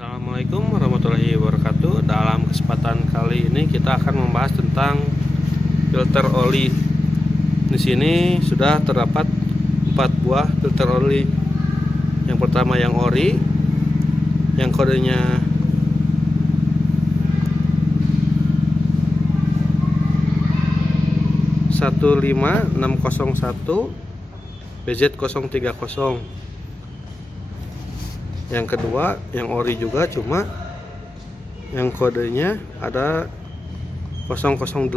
Assalamualaikum warahmatullahi wabarakatuh. Dalam kesempatan kali ini kita akan membahas tentang filter oli. Di sini sudah terdapat 4 buah filter oli. Yang pertama yang ori, yang kodenya BZ030. Yang kedua yang ori juga, cuma yang kodenya ada 008.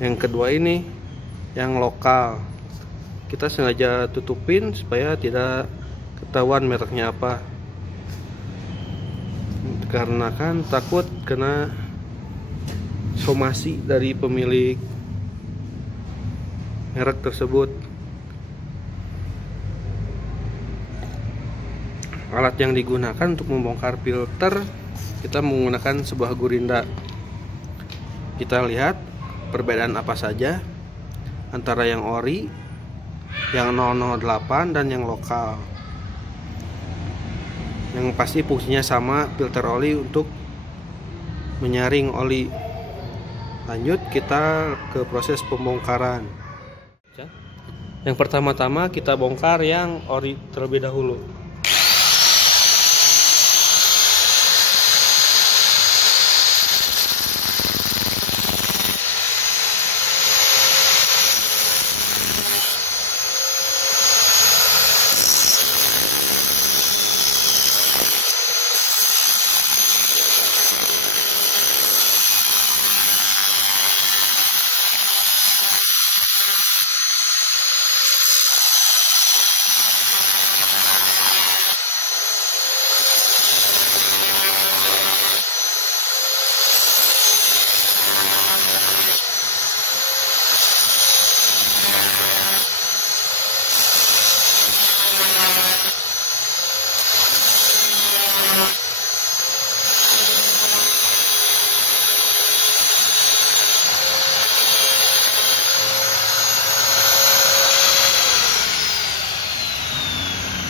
Yang kedua ini yang lokal, kita sengaja tutupin supaya tidak ketahuan mereknya apa, karena kan takut kena somasi dari pemilik merek tersebut. Alat yang digunakan untuk membongkar filter, kita menggunakan sebuah gurinda. Kita lihat perbedaan apa saja antara yang ori, yang 008 dan yang lokal. Yang pasti fungsinya sama, filter oli untuk menyaring oli. Lanjut kita ke proses pembongkaran. Yang pertama-tama kita bongkar yang ori terlebih dahulu.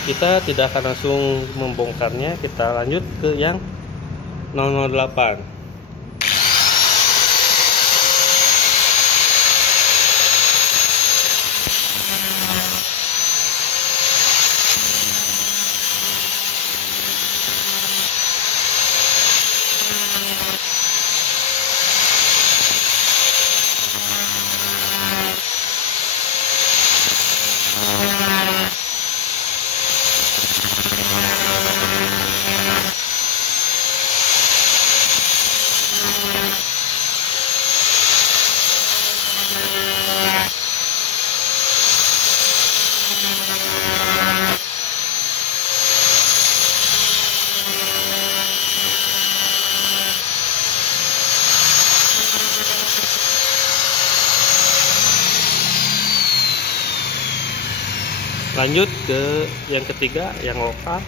Kita tidak akan langsung membongkarnya, kita lanjut ke yang 008. Lanjut ke yang ketiga, yang lokal.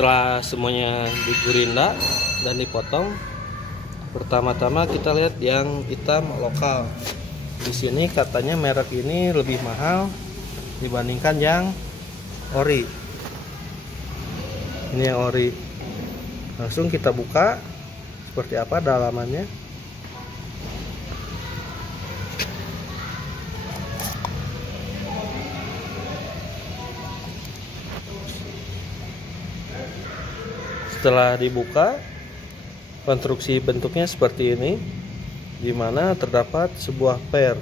Setelah semuanya digurinda dan dipotong, pertama-tama kita lihat yang hitam lokal. Di sini katanya merek ini lebih mahal dibandingkan yang ori. Ini yang ori. Langsung kita buka seperti apa dalamannya. Setelah dibuka, konstruksi bentuknya seperti ini, di mana terdapat sebuah per,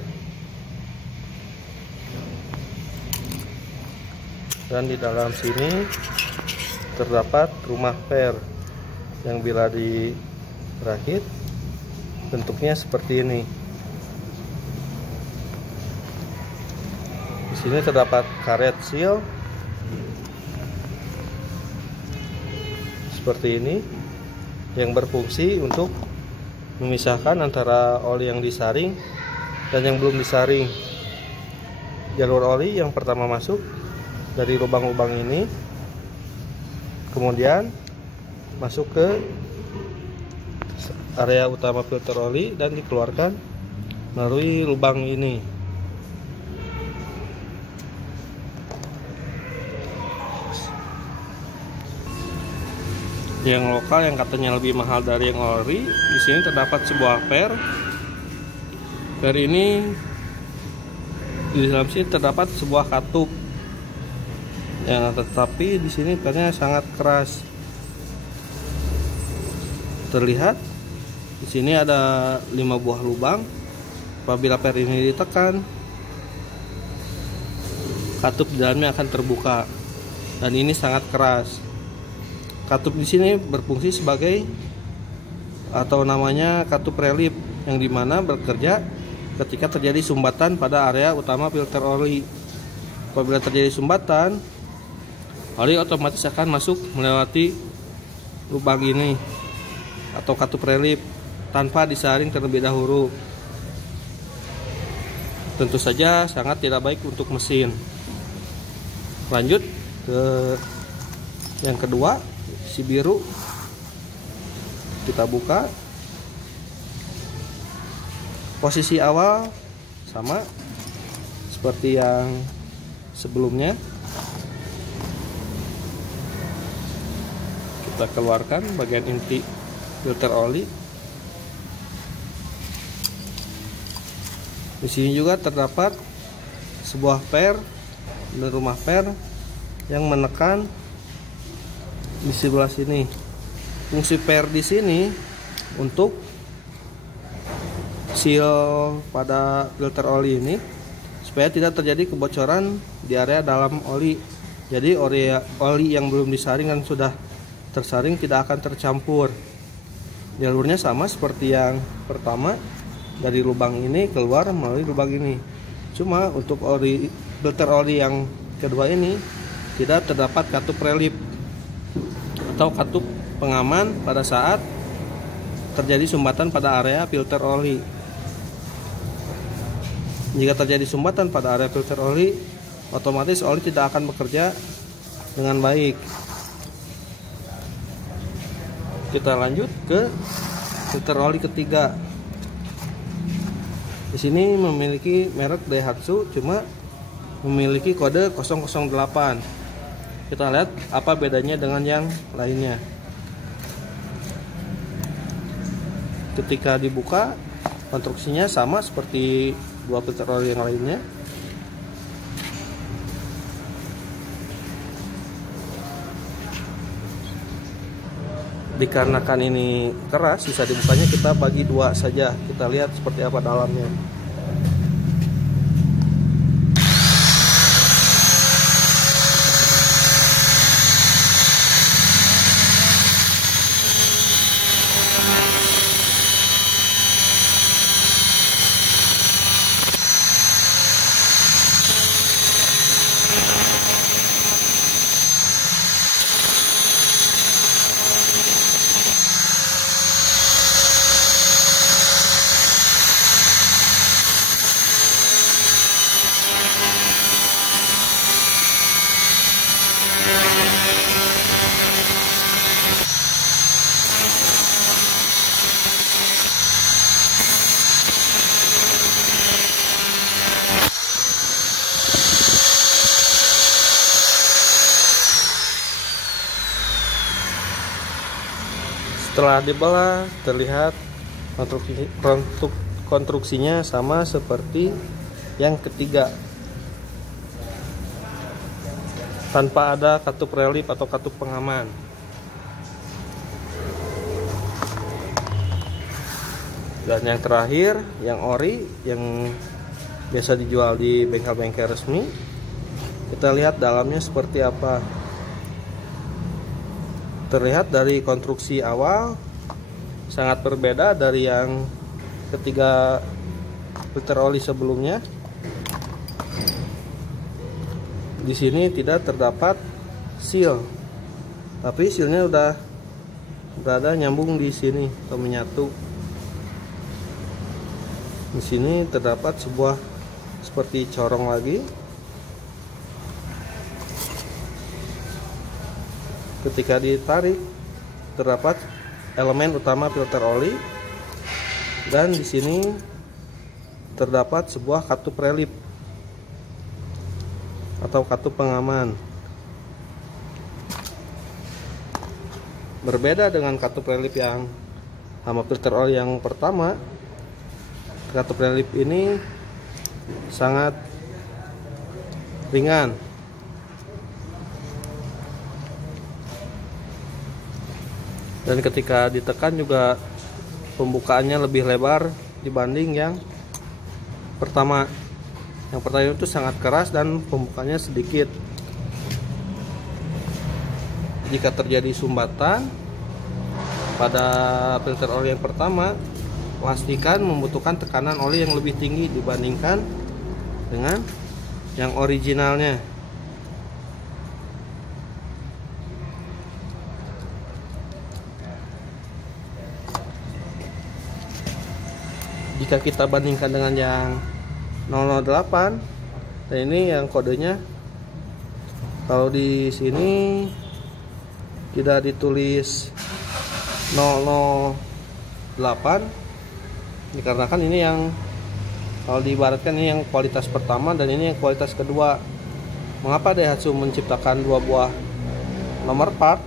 dan di dalam sini terdapat rumah per yang bila dirakit bentuknya seperti ini. Di sini terdapat karet seal seperti ini yang berfungsi untuk memisahkan antara oli yang disaring dan yang belum disaring. Jalur oli yang pertama masuk dari lubang-lubang ini, kemudian masuk ke area utama filter oli dan dikeluarkan melalui lubang ini. Yang lokal yang katanya lebih mahal dari yang ori, di sini terdapat sebuah per. Per ini di dalam sini terdapat sebuah katup. Ya, tetapi di sini pernya sangat keras. Terlihat di sini ada 5 buah lubang. Apabila per ini ditekan, katup di dalamnya akan terbuka. Dan ini sangat keras. Katup di sini berfungsi sebagai atau namanya katup relief, yang dimana bekerja ketika terjadi sumbatan pada area utama filter oli. Apabila terjadi sumbatan, oli otomatis akan masuk melewati lubang ini atau katup relief tanpa disaring terlebih dahulu. Tentu saja sangat tidak baik untuk mesin. Lanjut ke yang kedua, si biru. Kita buka. Posisi awal sama seperti yang sebelumnya. Kita keluarkan bagian inti filter oli. Di sini juga terdapat sebuah per dan rumah per yang menekan di sebelah sini. Fungsi per di sini untuk seal pada filter oli ini supaya tidak terjadi kebocoran di area dalam oli. Jadi oli yang belum disaring dan sudah tersaring tidak akan tercampur. Jalurnya sama seperti yang pertama, dari lubang ini keluar melalui lubang ini. Cuma untuk filter oli yang kedua ini tidak terdapat katup relief atau katup pengaman pada saat terjadi sumbatan pada area filter oli. Jika terjadi sumbatan pada area filter oli, otomatis oli tidak akan bekerja dengan baik. Kita lanjut ke filter oli ketiga. Di sini memiliki merek Daihatsu, cuma memiliki kode 008. Kita lihat apa bedanya dengan yang lainnya. Ketika dibuka, konstruksinya sama seperti dua filter oli yang lainnya. Dikarenakan ini keras, bisa dibukanya kita bagi dua saja. Kita lihat seperti apa dalamnya. Setelah dibelah, terlihat konstruksinya sama seperti yang ketiga, tanpa ada katup relief atau katup pengaman. Dan yang terakhir, yang ori, yang biasa dijual di bengkel-bengkel resmi. Kita lihat dalamnya seperti apa. Terlihat dari konstruksi awal sangat berbeda dari yang ketiga filter oli sebelumnya. Di sini tidak terdapat seal, tapi sealnya udah berada nyambung di sini atau menyatu. Di sini terdapat sebuah seperti corong lagi. Ketika ditarik, terdapat elemen utama filter oli, dan di sini terdapat sebuah katup relief atau katup pengaman. Berbeda dengan katup relief yang sama filter oli yang pertama, katup relief ini sangat ringan. Dan ketika ditekan juga pembukaannya lebih lebar dibanding yang pertama. Yang pertama itu sangat keras dan pembukanya sedikit. Jika terjadi sumbatan pada filter oli yang pertama, pastikan membutuhkan tekanan oli yang lebih tinggi dibandingkan dengan yang originalnya. Jika kita bandingkan dengan yang 008, dan ini yang kodenya, kalau di sini tidak ditulis 008 dikarenakan ini yang, kalau diibaratkan ini yang kualitas pertama dan ini yang kualitas kedua. Mengapa Daihatsu menciptakan dua buah nomor part?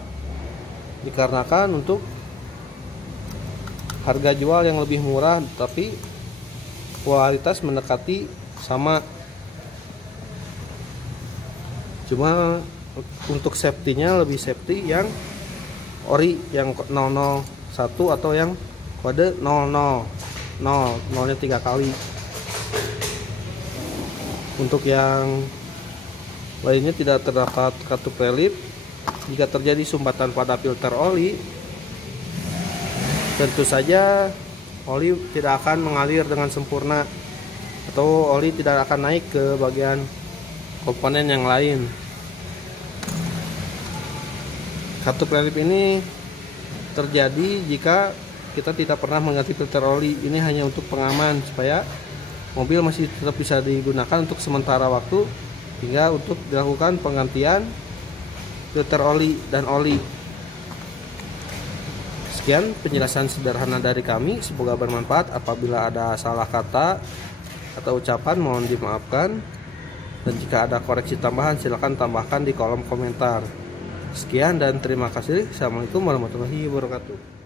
Dikarenakan untuk harga jual yang lebih murah, tapi kualitas mendekati sama. Cuma untuk safety-nya lebih safety yang ori yang 001 atau yang kode 00, 0-nya 3 kali. Untuk yang lainnya tidak terdapat katup relief. Jika terjadi sumbatan pada filter oli, tentu saja oli tidak akan mengalir dengan sempurna atau oli tidak akan naik ke bagian komponen yang lain. Katup relief ini terjadi jika kita tidak pernah mengganti filter oli. Ini hanya untuk pengaman supaya mobil masih tetap bisa digunakan untuk sementara waktu hingga untuk dilakukan penggantian filter oli dan oli. Sekian penjelasan sederhana dari kami, semoga bermanfaat. Apabila ada salah kata atau ucapan mohon dimaafkan, dan jika ada koreksi tambahan silakan tambahkan di kolom komentar. Sekian dan terima kasih. Assalamualaikum warahmatullahi wabarakatuh.